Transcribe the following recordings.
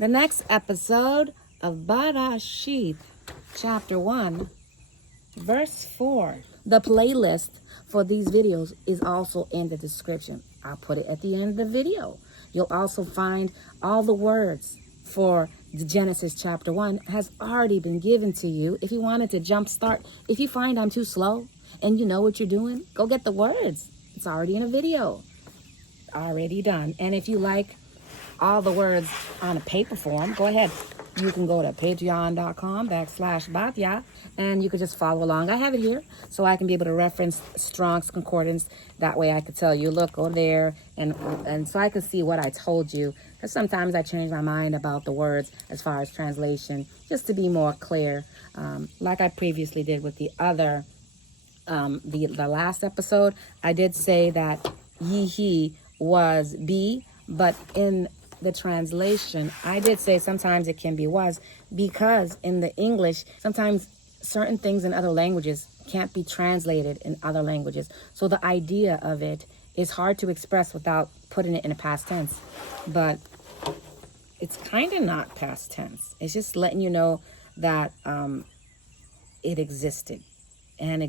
The next episode of BaRaASheyth, Chapter 1, Verse 4. The playlist for these videos is also in the description. I'll put it at the end of the video. You'll also find all the words for the Genesis chapter 1 has already been given to you. If you wanted to jumpstart, if you find I'm too slow and you know what you're doing, go get the words. It's already in a video. Already done. And if you like all the words on a paper form, go ahead. You can go to patreon.com/Batya and you can just follow along. I have it here so I can be able to reference Strong's Concordance. That way I could tell you, look, go there, and so I can see what I told you. Because sometimes I change my mind about the words as far as translation, just to be more clear, like I previously did with the other, the last episode. I did say that he was be, but in the translation, I did say sometimes it can be was, because in the English, sometimes certain things in other languages can't be translated in other languages. So the idea of it is hard to express without putting it in a past tense. But it's kind of not past tense. It's just letting you know that it existed and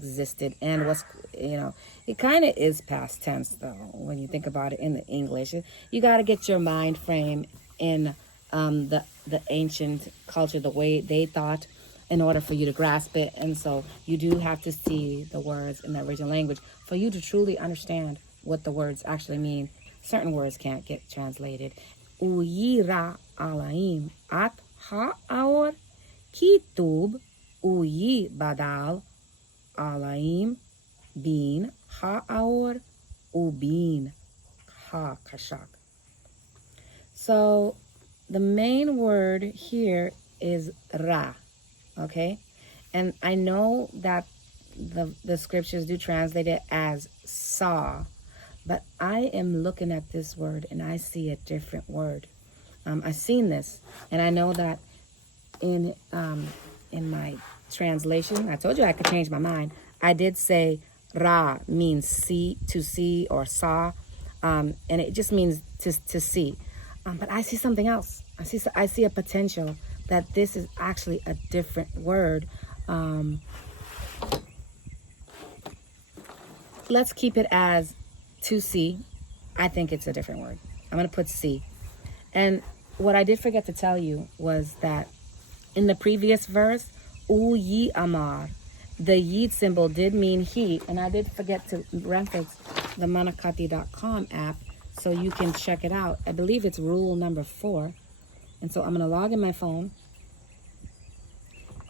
was, it kind of is past tense though when you think about it in the English. You got to get your mind frame in the ancient culture, the way they thought, in order for you to grasp it. And so you do have to see the words in the original language for you to truly understand what the words actually mean. Certain words can't get translated. Uyira alaim at ha'aor kitub uyi badal alaim bin ha'aor ubin ha'kashak. So the main word here is ra, okay? And I know that the scriptures do translate it as saw, but I am looking at this word and I see a different word. I've seen this, and I know that in my translation, I told you I could change my mind. I did say ra means see, to see, or saw, and it just means to see. But I see something else. I see a potential that this is actually a different word. Let's keep it as to see. I think it's a different word. I'm going to put see. And what I did forget to tell you was that in the previous verse, Uyi Amar, the Yid symbol did mean he. And I did forget to reference the Manakahthey.com app so you can check it out. I believe it's rule number 4. And so I'm going to log in my phone.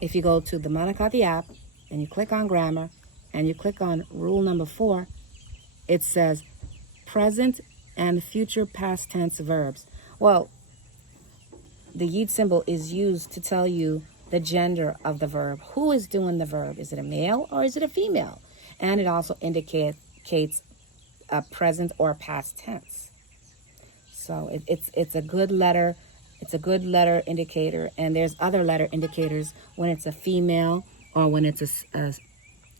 If you go to the Manakahthey app and you click on grammar and you click on rule number 4, it says present and future past tense verbs. Well, the Yid symbol is used to tell you the gender of the verb. Who is doing the verb? Is it a male or is it a female? And it also indicates a present or past tense. So it's a good letter. It's a good letter indicator. And there's other letter indicators when it's a female or when it's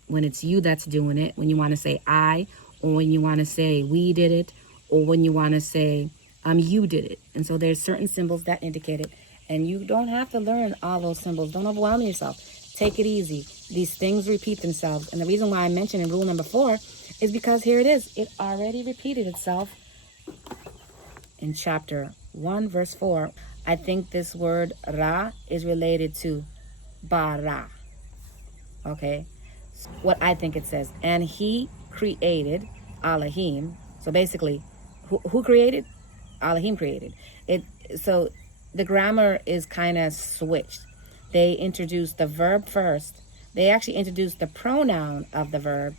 when it's you that's doing it. When you want to say I, or when you want to say we did it, or when you want to say you did it. And so there's certain symbols that indicate it. And you don't have to learn all those symbols. Don't overwhelm yourself. Take it easy. These things repeat themselves. And the reason why I mentioned in rule number 4 is because here it is. It already repeated itself in chapter 1, verse 4. I think this word ra is related to bara. Okay? So what I think it says. And he created Elohim. So basically, who created? Elohim created it. So the grammar is kind of switched. They introduced the verb first. They actually introduced the pronoun of the verb,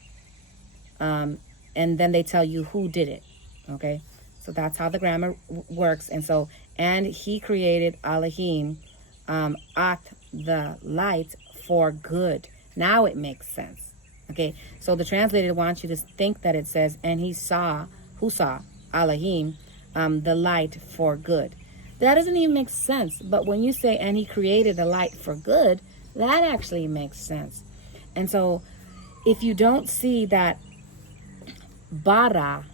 and then they tell you who did it. Okay, so that's how the grammar works. And so, and he created Elohim, at the light for good. Now it makes sense. Okay, so the translator wants you to think that it says, and he saw, who saw? Elohim, the light for good. That doesn't even make sense. But when you say, and he created the light for good, that actually makes sense. And so if you don't see that bara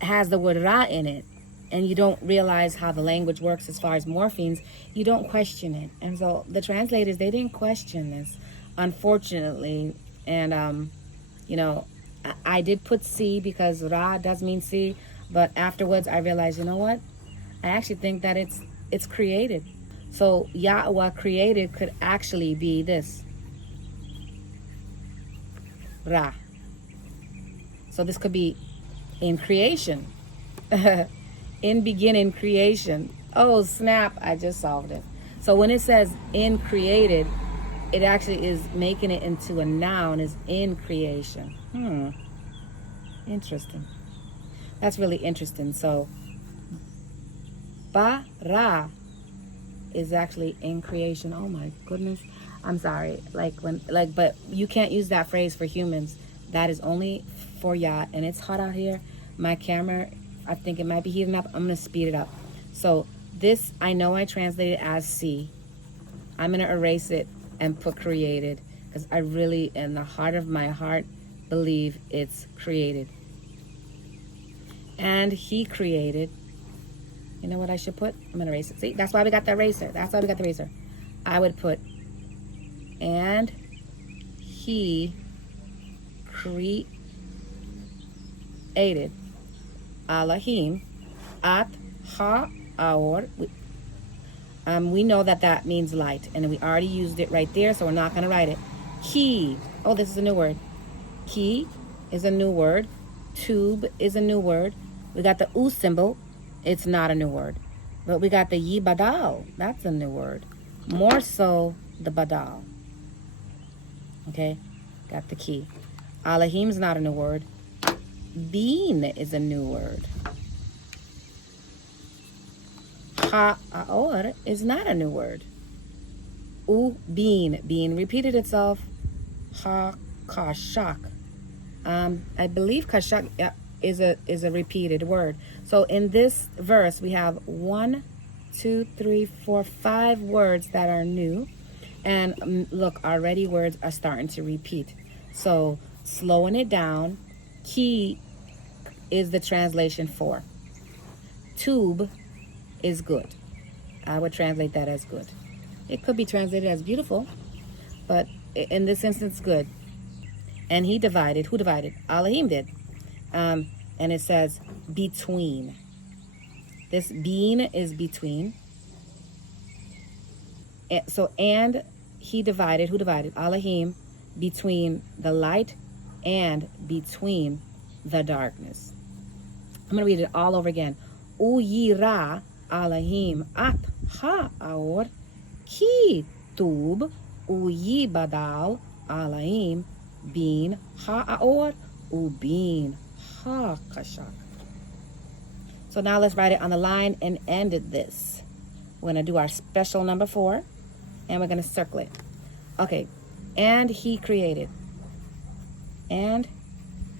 has the word ra in it, and you don't realize how the language works as far as morphemes, you don't question it. And so the translators, they didn't question this, unfortunately. And, you know, I did put C because Ra does mean C, but afterwards I realized, you know what? I actually think that it's created. So Yahweh created could actually be this. Ra. So this could be in creation. In beginning creation. Oh, snap. I just solved it. So when it says in created, it actually is making it into a noun, is in creation. Interesting. That's really interesting. So BaRa is actually in creation. Oh my goodness. I'm sorry. But you can't use that phrase for humans. That is only for Yah, and it's hot out here. My camera, I think it might be heating up. I'm going to speed it up. So this, I know I translated as C. I'm going to erase it and put created, because I really, in the heart of my heart, believe it's created. And he created. You know what I should put? I'm going to erase it. See, that's why we got the eraser. That's why we got the eraser. I would put, and he created Elohim at ha-or. We know that means light, and we already used it right there, so we're not going to write it. Ki. Oh, this is a new word. Ki is a new word. Tube is a new word. We got the U symbol. It's not a new word. But we got the Yi-Badal. That's a new word. More so, the Badal. Okay? Got the key. Elohim's not a new word. Being is a new word. Ha-or is not a new word. Being repeated itself. Ha-kashak. I believe kashak is a repeated word. So in this verse, we have 1, 2, 3, 4, 5 words that are new. And look, already words are starting to repeat. So slowing it down, ki is the translation for. Tube is good. I would translate that as good. It could be translated as beautiful, but in this instance, good. And he divided. Who divided? Elohim did. And it says between. This being is between. And he divided. Who divided? Elohim, between the light and between the darkness. I'm going to read it all over again. Uyira Elohim at ha-or ki tub uyi-badal Elohim bin ha-or ubin ha-kashak. So now let's write it on the line and end this. We're going to do our special number 4, and we're going to circle it. Okay, and he created. And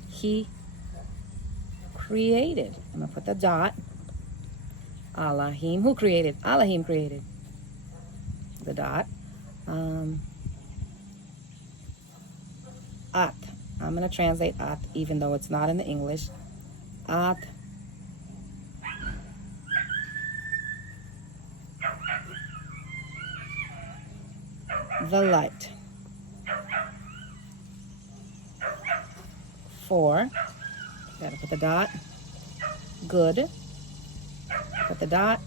he created. I'm going to put the dot. Elohim. Who created? Elohim created. The dot. At. I'm going to translate at, even though it's not in the English. At. The light. 4. Gotta put the dot. Good. Put the dot.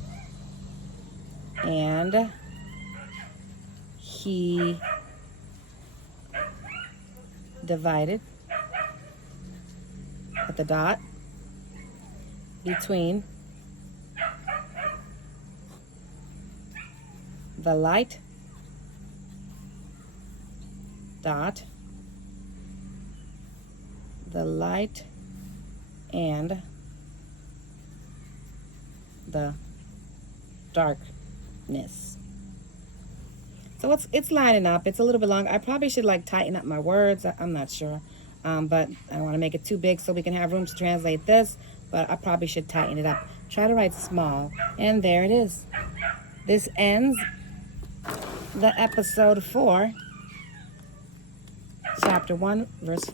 And he divided. Put the dot. Between the light. Dot. The light and the darkness. So it's lining up. It's a little bit long. I probably should tighten up my words. I'm not sure. But I don't want to make it too big so we can have room to translate this. But I probably should tighten it up. Try to write small. And there it is. This ends the episode 4, chapter 1, verse 4.